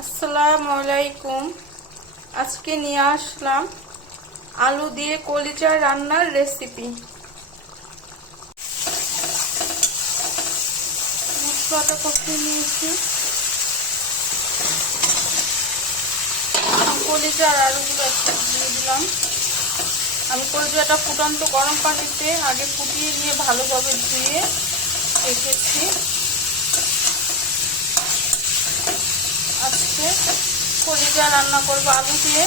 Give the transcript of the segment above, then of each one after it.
আসসালামু আলাইকুম আজকে নিয়ে আসলাম আলু দিয়ে কলিজা রান্নার রেসিপি। মশলাটা কষিয়ে নিয়েছি। কলিজা আর আলুগুলো একটু দিয়ে দিলাম। আমি কলিজাটা ফুটন্ত গরম পানিতে আগে ফুটিয়ে নিয়ে ভালোভাবে ধুয়ে রেখেছি আজকে কলিজা রান্না করব আলু দিয়ে।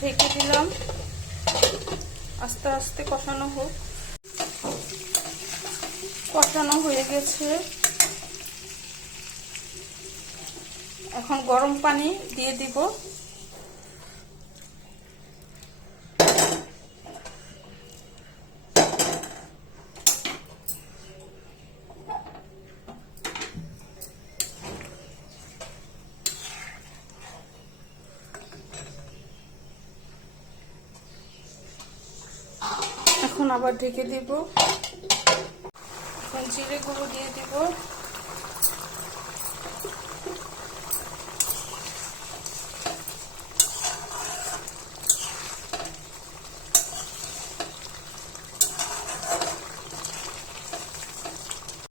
ঢেকে দিলাম। আস্তে আস্তে কষানো হোক। কষানো হয়ে গেছে। এখন গরম পানি দিয়ে দিব। এখন আবার ঢেকে দিব। জিরে গুঁড়ো দিয়ে দিব।